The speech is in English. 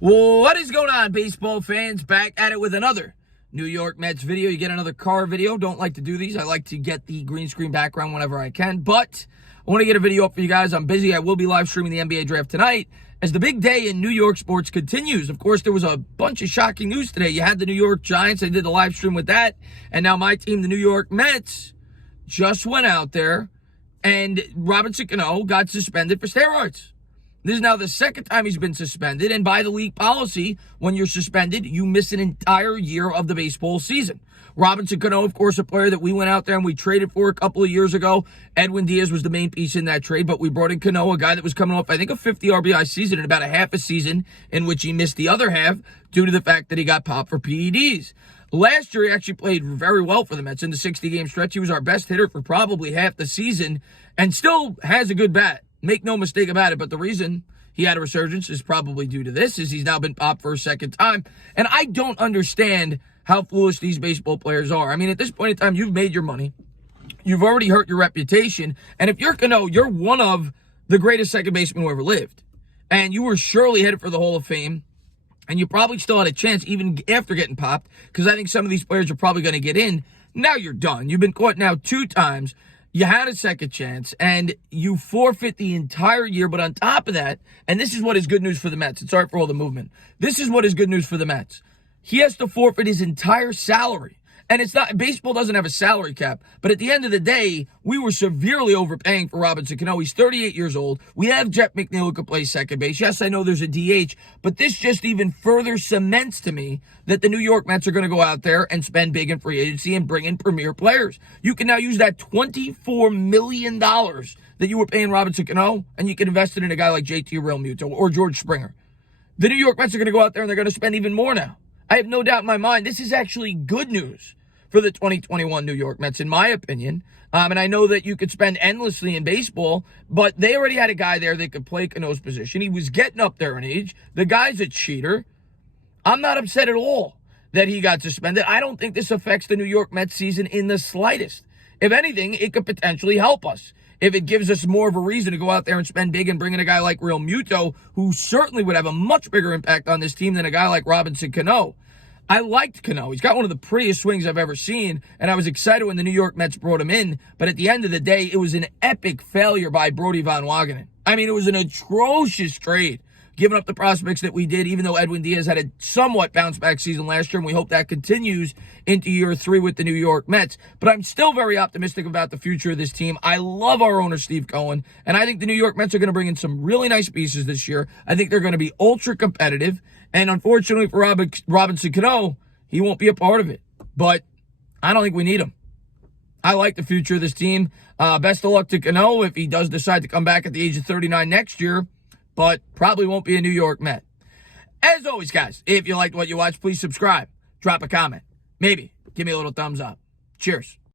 What is going on, baseball fans? Back at it with another New York Mets video. You get another car video. Don't like to do these. I like to get the green screen background whenever I can, but I want to get a video up for you guys. I'm busy. I will be live streaming the NBA draft tonight as the big day in New York sports continues. Of course, there was a bunch of shocking news today. You had the New York Giants. I did the live stream with that, and now my team, the New York Mets, just went out there, and Robinson Cano got suspended for steroids. This is now the second time he's been suspended, and by the league policy, when you're suspended, you miss an entire year of the baseball season. Robinson Cano, of course, a player that we went out there and we traded for a couple of years ago. Edwin Diaz was the main piece in that trade, but we brought in Cano, a guy that was coming off, I think, a 50 RBI season and about a half a season in which he missed the other half due to the fact that he got popped for PEDs. Last year, he actually played very well for the Mets in the 60-game stretch. He was our best hitter for probably half the season and still has a good bat. Make no mistake about it, but the reason he had a resurgence is probably due to this, is he's now been popped for a second time. And I don't understand how foolish these baseball players are. I mean, at this point in time, you've made your money. You've already hurt your reputation. And if you're Cano, you're one of the greatest second basemen who ever lived. And you were surely headed for the Hall of Fame. And you probably still had a chance even after getting popped, because I think some of these players are probably going to get in. Now you're done. You've been caught now 2 times. You had a second chance, and you forfeit the entire year. But on top of that, and this is what is good news for the Mets. And sorry for all the movement. This is what is good news for the Mets. He has to forfeit his entire salary. And it's not, baseball doesn't have a salary cap, but at the end of the day, we were severely overpaying for Robinson Cano. He's 38 years old. We have Jeff McNeil who can play second base. Yes, I know there's a DH, but this just even further cements to me that the New York Mets are going to go out there and spend big in free agency and bring in premier players. You can now use that $24 million that you were paying Robinson Cano, and you can invest it in a guy like JT Realmuto or George Springer. The New York Mets are going to go out there and they're going to spend even more now. I have no doubt in my mind this is actually good news for the 2021 New York Mets, in my opinion. And I know that you could spend endlessly in baseball, but they already had a guy there that could play Cano's position. He was getting up there in age. The guy's a cheater. I'm not upset at all that he got suspended. I don't think this affects the New York Mets season in the slightest. If anything, it could potentially help us if it gives us more of a reason to go out there and spend big and bring in a guy like Realmuto, who certainly would have a much bigger impact on this team than a guy like Robinson Cano. I liked Cano. He's got one of the prettiest swings I've ever seen, and I was excited when the New York Mets brought him in, but at the end of the day, it was an epic failure by Brody Van Wagenen. I mean, it was an atrocious trade, giving up the prospects that we did, even though Edwin Diaz had a somewhat bounce-back season last year, and we hope that continues into year 3 with the New York Mets. But I'm still very optimistic about the future of this team. I love our owner, Steve Cohen, and I think the New York Mets are going to bring in some really nice pieces this year. I think they're going to be ultra-competitive, and unfortunately for Robinson Cano, he won't be a part of it. But I don't think we need him. I like the future of this team. Best of luck to Cano if he does decide to come back at the age of 39 next year, but probably won't be a New York Met. As always, guys, if you liked what you watched, please subscribe, drop a comment, maybe give me a little thumbs up. Cheers.